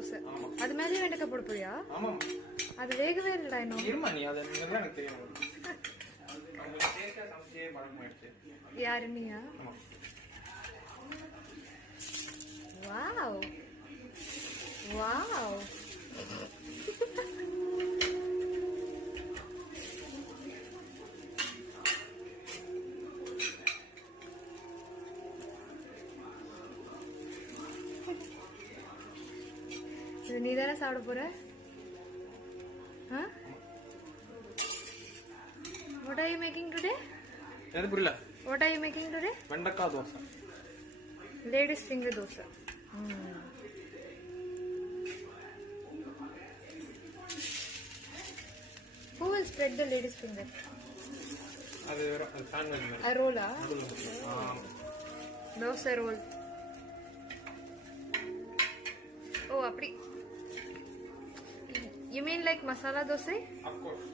தோசை. அது மேலே வெண்டைக்காய் போட போறியா? ஆமா. அது வேகவே இல்லடா இன்னும். இருமா நீ அத எனக்கு தெரியும். அவங்க கேக்க சமைச்சே பழமாயிடுச்சு. யாரு நீயா? ஆமா. வாவ். வாவ். இது நீ தானே சாப்பிட போற? What are you making today? எது புரியல? What are you making today? வெண்டைக்காய் dosa. Ladies finger dosa. Who will spread the ladies finger? அது சாண்ட்விச் மாதிரி. A roll ah? Dosa roll. Oh, அப்படி. You mean like masala dosa? Of course.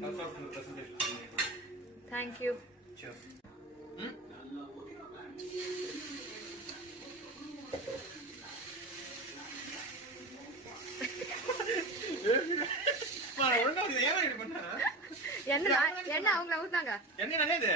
That's all from the presentation. Thank you. Cheers. என்ன அவங்கள ஊத்தாங்க என்ன இது